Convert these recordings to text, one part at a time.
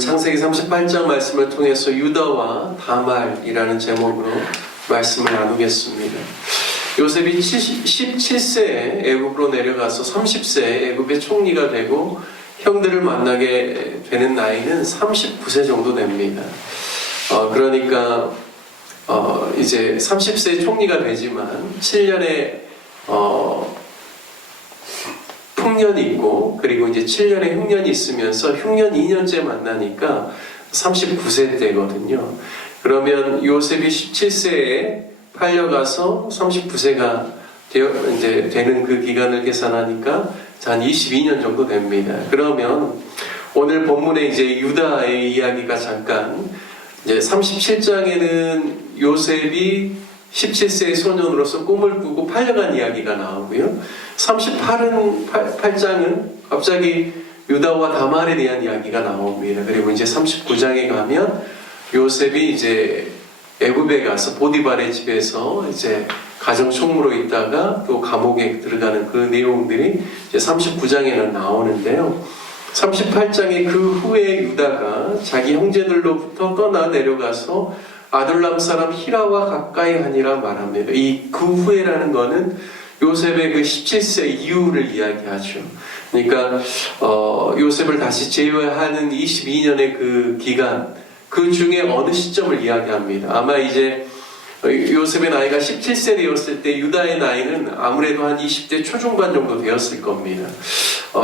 창세기 38장 말씀을 통해서 유다와 다말이라는 제목으로 말씀을 나누겠습니다. 요셉이 17세에 애굽으로 내려가서 30세에 애굽의 총리가 되고 형들을 만나게 되는 나이는 39세 정도 됩니다. 그러니까 이제 30세 총리가 되지만 7년의 풍년이 있고, 그리고 이제 7년의 흉년이 있으면서 흉년 2년째 만나니까 39세 때거든요. 그러면 요셉이 17세에 팔려가서 39세가 이제 되는 그 기간을 계산하니까 한 22년 정도 됩니다. 그러면 오늘 본문에 이제 유다의 이야기가 잠깐, 이제 37장에는 요셉이 17세의 소년으로서 꿈을 꾸고 팔려간 이야기가 나오고요. 38장은 갑자기 유다와 다말에 대한 이야기가 나옵니다. 그리고 이제 39장에 가면 요셉이 이제 애굽에 가서 보디발의 집에서 이제 가정 총무로 있다가 또 감옥에 들어가는 그 내용들이 이제 39장에는 나오는데요. 38장에 그 후에 유다가 자기 형제들로부터 떠나 내려가서 아둘람 사람 히라와 가까이 하니라 말합니다. 이 그 후에라는 거는 요셉의 그 17세 이후를 이야기하죠. 그러니까 요셉을 다시 제외하는 22년의 그 기간, 그 중에 어느 시점을 이야기합니다. 아마 이제 요셉의 나이가 17세 되었을 때 유다의 나이는 아무래도 한 20대 초중반 정도 되었을 겁니다.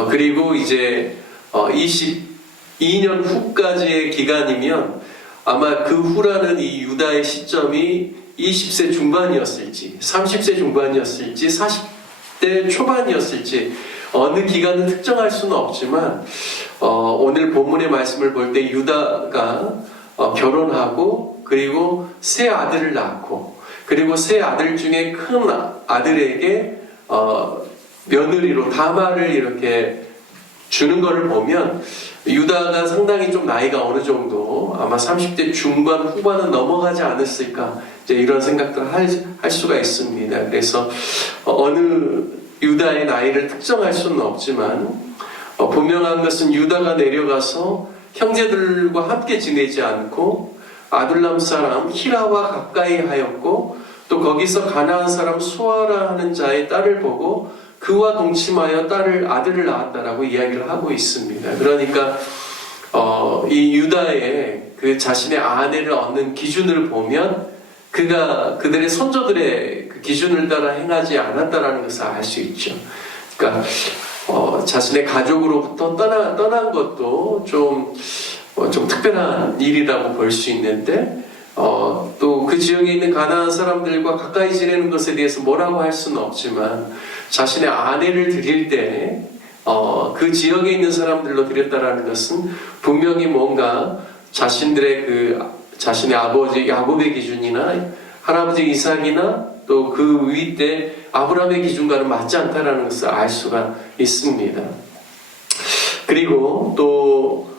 그리고 이제 22년 후까지의 기간이면 아마 그 후라는 이 유다의 시점이 20세 중반이었을지, 30세 중반이었을지, 40대 초반이었을지 어느 기간은 특정할 수는 없지만 오늘 본문의 말씀을 볼 때 유다가 결혼하고 그리고 세 아들을 낳고, 그리고 세 아들 중에 큰 아들에게 며느리로 다말을 이렇게 주는 것을 보면 유다가 상당히 좀 나이가 어느 정도 아마 30대 중반 후반은 넘어가지 않았을까, 이제 이런 생각들을 할 수가 있습니다. 그래서 어느 유다의 나이를 특정할 수는 없지만 분명한 것은 유다가 내려가서 형제들과 함께 지내지 않고 아둘람 사람 히라와 가까이 하였고, 또 거기서 가나안 사람 수아라 하는 자의 딸을 보고 그와 동침하여 아들을 낳았다라고 이야기를 하고 있습니다. 그러니까 이 유다의 그 자신의 아내를 얻는 기준을 보면 그들의 선조들의 그 기준을 따라 행하지 않았다라는 것을 알 수 있죠. 그러니까 자신의 가족으로부터 떠난 것도 좀 특별한 일이라고 볼 수 있는데, 또 그 지역에 있는 가나안 사람들과 가까이 지내는 것에 대해서 뭐라고 할 수는 없지만 자신의 아내를 드릴 때 그 지역에 있는 사람들로 드렸다라는 것은 분명히 뭔가 자신의 아버지 야곱의 기준이나 할아버지 이삭이나 또 그 위 때 아브라함의 기준과는 맞지 않다라는 것을 알 수가 있습니다. 그리고 또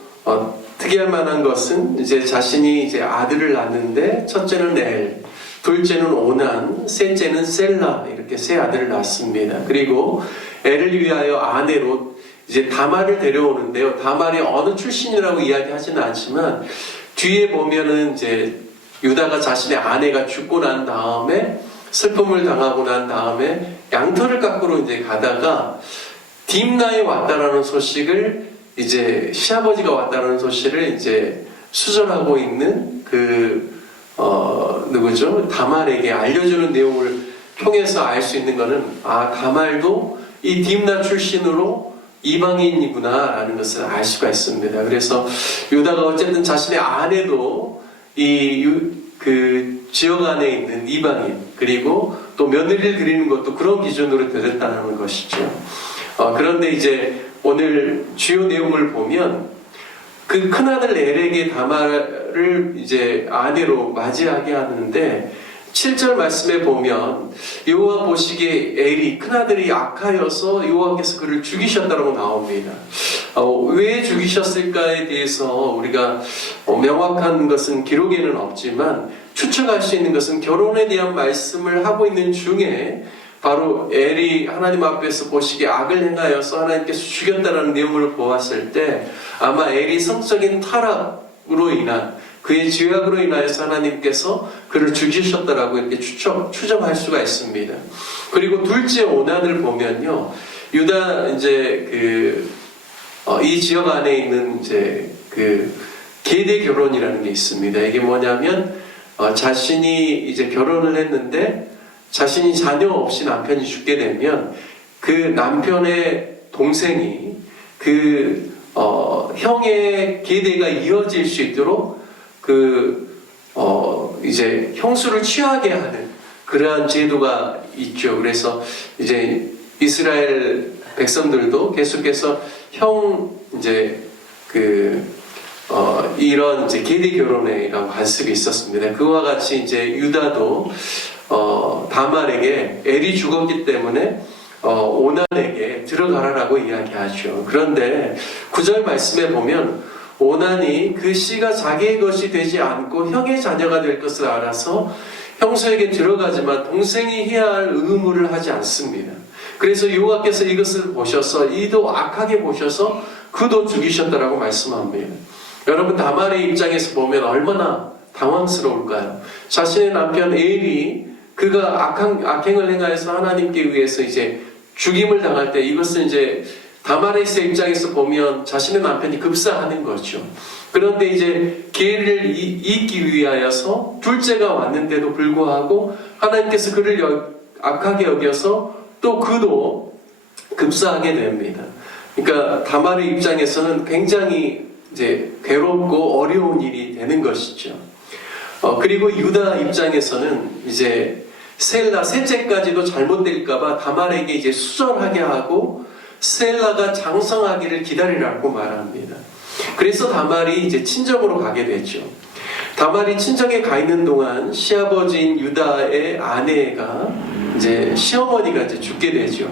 특이할 만한 것은 이제 자신이 이제 아들을 낳는데 첫째는 엘, 둘째는 오난, 셋째는 셀라, 이렇게 세 아들을 낳습니다. 그리고 엘을 위하여 아내로 이제 다말을 데려오는데요. 다말이 어느 출신이라고 이야기하지는 않지만 뒤에 보면은 이제 유다가 자신의 아내가 죽고 난 다음에 슬픔을 당하고 난 다음에 양털을 깎으러 이제 가다가 딥나에 왔다라는 소식을, 이제 시아버지가 왔다는 소식을 이제 수절하고 있는 누구죠? 다말에게 알려주는 내용을 통해서 알 수 있는 것은 다말도 이 딥나 출신으로 이방인이구나 라는 것을 알 수가 있습니다. 그래서 유다가 어쨌든 자신의 아내도 그 지역 안에 있는 이방인, 그리고 또 며느리를 드리는 것도 그런 기준으로 드렸다는 것이죠. 그런데 이제 오늘 주요 내용을 보면 그 큰아들 엘에게 다말을 이제 아내로 맞이하게 하는데 7절 말씀에 보면 여호와 보시기에 엘이 큰아들이 악하여서 여호와께서 그를 죽이셨다고 나옵니다. 왜 죽이셨을까에 대해서 우리가 명확한 것은 기록에는 없지만 추측할 수 있는 것은 결혼에 대한 말씀을 하고 있는 중에 바로 엘이 하나님 앞에서 보시기에 악을 행하여서 하나님께서 죽였다라는 내용을 보았을 때 아마 엘이 성적인 타락으로 인한 그의 죄악으로 인하여서 하나님께서 그를 죽이셨다라고 이렇게 추정할 수가 있습니다. 그리고 둘째 오난을 보면요, 유다 이제 이 지역 안에 있는 이제 계대 결혼이라는 게 있습니다. 이게 뭐냐면 자신이 이제 결혼을 했는데 자신이 자녀 없이 남편이 죽게 되면 그 남편의 동생이 형의 계대가 이어질 수 있도록 이제 형수를 취하게 하는 그러한 제도가 있죠. 그래서 이제 이스라엘 백성들도 계속해서 이런 이제 계대 결혼이라고 관습이 있었습니다. 그와 같이 이제 유다도 다말에게 엘이 죽었기 때문에 오난에게 들어가라라고 이야기하죠. 그런데 9절 말씀에 보면 오난이 그 씨가 자기의 것이 되지 않고 형의 자녀가 될 것을 알아서 형수에게 들어가지만 동생이 해야 할 의무를 하지 않습니다. 그래서 여호와께서 이것을 보셔서 이도 악하게 보셔서 그도 죽이셨다라고 말씀합니다. 여러분, 다말의 입장에서 보면 얼마나 당황스러울까요? 자신의 남편 엘이 그가 악행을 행하여서 하나님께 의해서 이제 죽임을 당할 때 이것은 이제 다말의 입장에서 보면 자신의 남편이 급사하는 거죠. 그런데 이제 기회를 잇기 위하여서 둘째가 왔는데도 불구하고 하나님께서 그를 악하게 여겨서 또 그도 급사하게 됩니다. 그러니까 다말의 입장에서는 굉장히 이제 괴롭고 어려운 일이 되는 것이죠. 그리고 유다 입장에서는 이제 셀라 셋째까지도 잘못될까봐 다말에게 이제 수절하게 하고 셀라가 장성하기를 기다리라고 말합니다. 그래서 다말이 이제 친정으로 가게 되죠. 다말이 친정에 가 있는 동안 시아버지인 유다의 아내가 이제 시어머니가 이제 죽게 되죠.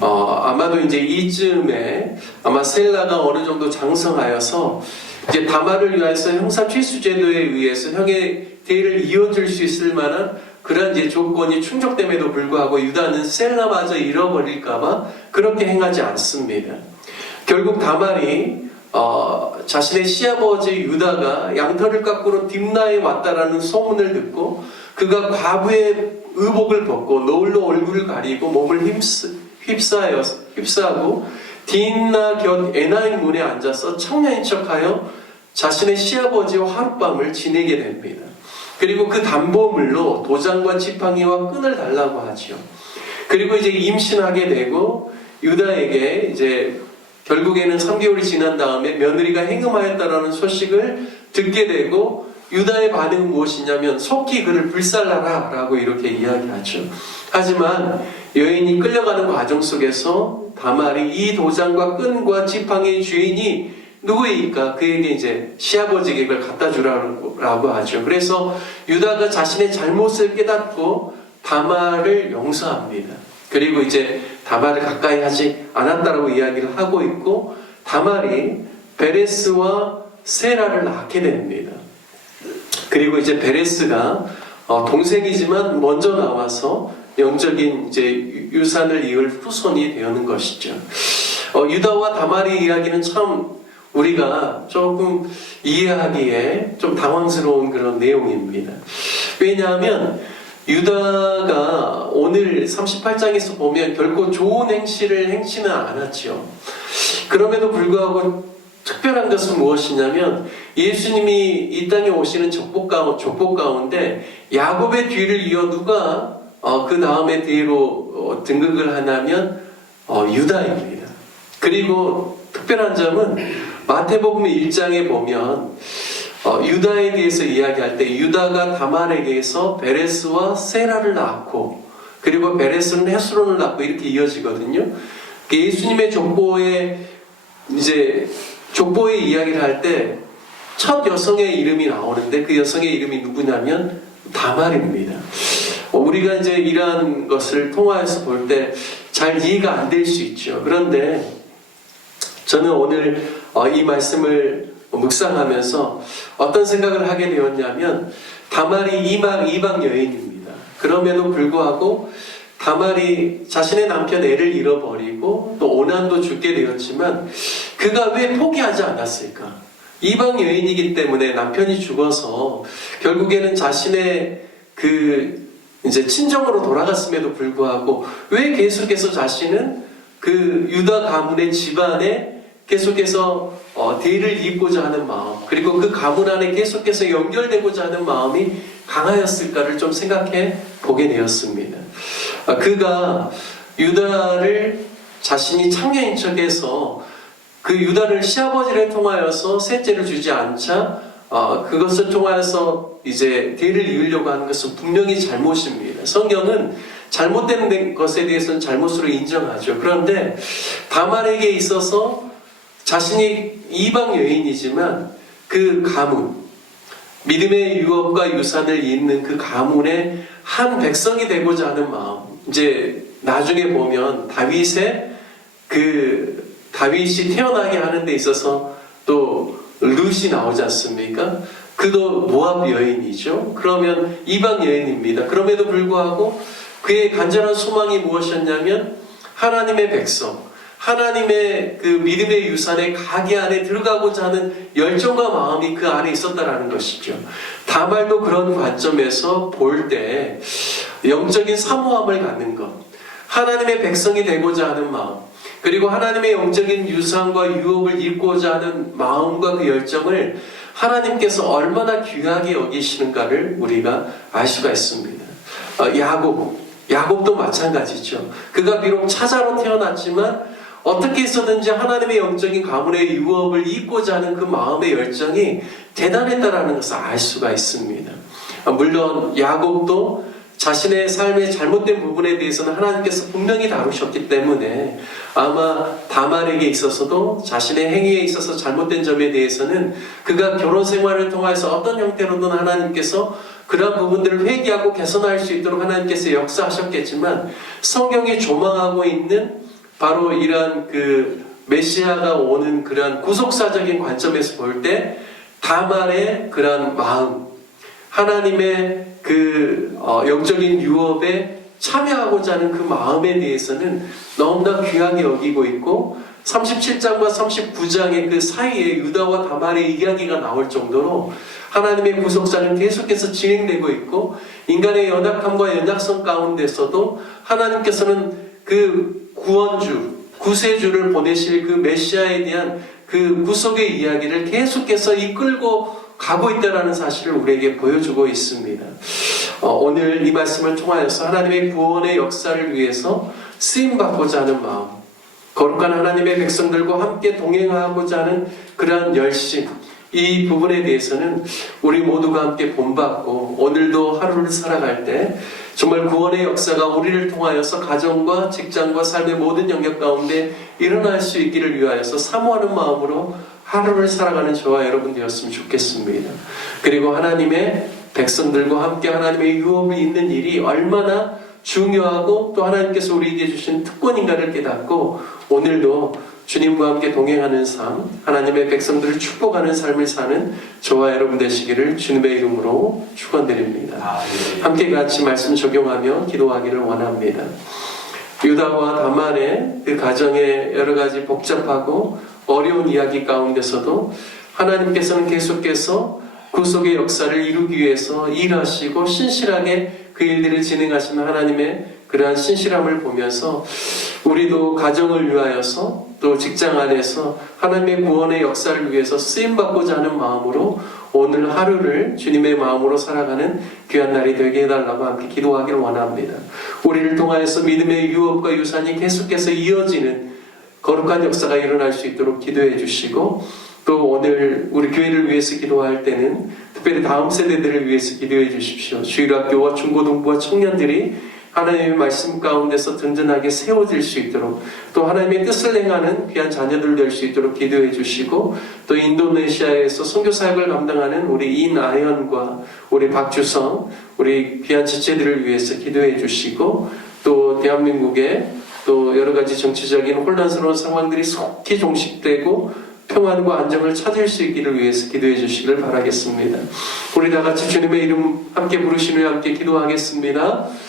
아마도 이제 이쯤에 아마 셀라가 어느 정도 장성하여서 이제 다말을 위해서 형사 취수제도에 의해서 형의 대를 이어줄 수 있을 만한 그런 이제 조건이 충족됨에도 불구하고 유다는 셀라마저 잃어버릴까봐 그렇게 행하지 않습니다. 결국 다말이 자신의 시아버지 유다가 양털을 깎으러 딥나에 왔다라는 소문을 듣고 그가 과부의 의복을 벗고 노을로 얼굴을 가리고 몸을 휩싸고 딥나 곁 에나임 문에 앉아서 청년인 척하여 자신의 시아버지와 하룻밤을 지내게 됩니다. 그리고 그 담보물로 도장과 지팡이와 끈을 달라고 하죠. 그리고 이제 임신하게 되고 유다에게 이제 결국에는 3개월이 지난 다음에 며느리가 행음하였다라는 소식을 듣게 되고 유다의 반응은 무엇이냐면 속히 그를 불살라라 라고 이렇게 이야기하죠. 하지만 여인이 끌려가는 과정 속에서 다말이 이 도장과 끈과 지팡이의 주인이 누구이니까 그에게 이제 시아버지에게 그걸 갖다 주라고 하죠. 그래서 유다가 자신의 잘못을 깨닫고 다말을 용서합니다. 그리고 이제 다말을 가까이 하지 않았다라고 이야기를 하고 있고 다말이 베레스와 세라를 낳게 됩니다. 그리고 이제 베레스가 동생이지만 먼저 나와서 영적인 이제 유산을 이을 후손이 되는 것이죠. 유다와 다말의 이야기는 참 우리가 조금 이해하기에 좀 당황스러운 그런 내용입니다. 왜냐하면 유다가 오늘 38장에서 보면 결코 좋은 행치는 않았죠. 그럼에도 불구하고 특별한 것은 무엇이냐면 예수님이 이 땅에 오시는 족복 가운데 야곱의 뒤를 이어 누가 그 다음에 뒤로 등극을 하냐면 유다입니다. 그리고 특별한 점은 마태복음 1장에 보면 유다에 대해서 이야기할 때 유다가 다말에게서 베레스와 세라를 낳고 그리고 베레스는 헤스론을 낳고 이렇게 이어지거든요. 예수님의 족보의 이야기를 할 때 첫 여성의 이름이 나오는데 그 여성의 이름이 누구냐면 다말입니다. 우리가 이제 이러한 것을 통화해서 볼 때 잘 이해가 안 될 수 있죠. 그런데 저는 오늘 이 말씀을 묵상하면서 어떤 생각을 하게 되었냐면 다말이 이방 여인입니다. 그럼에도 불구하고 다말이 자신의 남편 애를 잃어버리고 또 오난도 죽게 되었지만 그가 왜 포기하지 않았을까? 이방 여인이기 때문에 남편이 죽어서 결국에는 자신의 이제 친정으로 돌아갔음에도 불구하고 왜 계속해서 자신은 유다 가문의 집안에 계속해서 대의를 잇고자 하는 마음, 그리고 그 가문 안에 계속해서 연결되고자 하는 마음이 강하였을까를 좀 생각해 보게 되었습니다. 그가 유다를 자신이 창녀인 척해서 그 유다를 시아버지를 통하여서 셋째를 주지 않자 그것을 통하여서 이제 대를 이으려고 하는 것은 분명히 잘못입니다. 성경은 잘못된 것에 대해서는 잘못으로 인정하죠. 그런데 다말에게 있어서 자신이 이방 여인이지만 그 가문, 믿음의 유업과 유산을 잇는 그 가문의 한 백성이 되고자 하는 마음. 이제 나중에 보면 다윗이 태어나게 하는 데 있어서 또 룻이 나오지 않습니까? 그도 모압 여인이죠. 그러면 이방 여인입니다. 그럼에도 불구하고 그의 간절한 소망이 무엇이었냐면 하나님의 백성, 하나님의 그 믿음의 유산의 가게 안에 들어가고자 하는 열정과 마음이 그 안에 있었다라는 것이죠. 다말도 그런 관점에서 볼 때 영적인 사모함을 갖는 것, 하나님의 백성이 되고자 하는 마음, 그리고 하나님의 영적인 유산과 유업을 잇고자 하는 마음과 그 열정을 하나님께서 얼마나 귀하게 여기시는가를 우리가 알 수가 있습니다. 야곱도 마찬가지죠. 그가 비록 차자로 태어났지만 어떻게 해서든지 하나님의 영적인 가문의 유업을 잇고자 하는 그 마음의 열정이 대단했다라는 것을 알 수가 있습니다. 물론 야곱도 자신의 삶의 잘못된 부분에 대해서는 하나님께서 분명히 다루셨기 때문에 아마 다말에게 있어서도 자신의 행위에 있어서 잘못된 점에 대해서는 그가 결혼 생활을 통해서 어떤 형태로든 하나님께서 그러한 부분들을 회개하고 개선할 수 있도록 하나님께서 역사하셨겠지만 성경이 조망하고 있는 바로 이러한 메시아가 오는 그러한 구속사적인 관점에서 볼 때 다말의 그러한 마음, 하나님의 영적인 유업에 참여하고자 하는 그 마음에 대해서는 너무나 귀하게 여기고 있고 37장과 39장의 그 사이에 유다와 다말의 이야기가 나올 정도로 하나님의 구속사는 계속해서 진행되고 있고 인간의 연약함과 연약성 가운데서도 하나님께서는 그 구원주, 구세주를 보내실 그 메시아에 대한 그 구속의 이야기를 계속해서 이끌고 가고 있다는 사실을 우리에게 보여주고 있습니다. 오늘 이 말씀을 통하여서 하나님의 구원의 역사를 위해서 쓰임받고자 하는 마음, 거룩한 하나님의 백성들과 함께 동행하고자 하는 그러한 열심, 이 부분에 대해서는 우리 모두가 함께 본받고 오늘도 하루를 살아갈 때 정말 구원의 역사가 우리를 통하여서 가정과 직장과 삶의 모든 영역 가운데 일어날 수 있기를 위하여서 사모하는 마음으로 하루를 살아가는 저와 여러분 되었으면 좋겠습니다. 그리고 하나님의 백성들과 함께 하나님의 유업을 잇는 일이 얼마나 중요하고 또 하나님께서 우리에게 주신 특권인가를 깨닫고 오늘도 주님과 함께 동행하는 삶, 하나님의 백성들을 축복하는 삶을 사는 저와 여러분 되시기를 주님의 이름으로 축원드립니다. 함께 같이 말씀 적용하며 기도하기를 원합니다. 유다와 다말의 그 가정의 여러 가지 복잡하고 어려운 이야기 가운데서도 하나님께서는 계속해서 구속의 역사를 이루기 위해서 일하시고 신실하게 그 일들을 진행하시는 하나님의 그러한 신실함을 보면서 우리도 가정을 위하여서 또 직장 안에서 하나님의 구원의 역사를 위해서 쓰임받고자 하는 마음으로 오늘 하루를 주님의 마음으로 살아가는 귀한 날이 되게 해달라고 함께 기도하기를 원합니다. 우리를 통하여서 믿음의 유업과 유산이 계속해서 이어지는 거룩한 역사가 일어날 수 있도록 기도해 주시고 또 오늘 우리 교회를 위해서 기도할 때는 특별히 다음 세대들을 위해서 기도해 주십시오. 주일학교와 중고등부와 청년들이 하나님의 말씀 가운데서 든든하게 세워질 수 있도록 또 하나님의 뜻을 행하는 귀한 자녀들 될 수 있도록 기도해 주시고 또 인도네시아에서 선교사역을 감당하는 우리 이나연과 우리 박주성 우리 귀한 지체들을 위해서 기도해 주시고 또 대한민국의 또 여러 가지 정치적인 혼란스러운 상황들이 속히 종식되고 평안과 안정을 찾을 수 있기를 위해서 기도해 주시기를 바라겠습니다. 우리 다 같이 주님의 이름 함께 부르시며 함께 기도하겠습니다.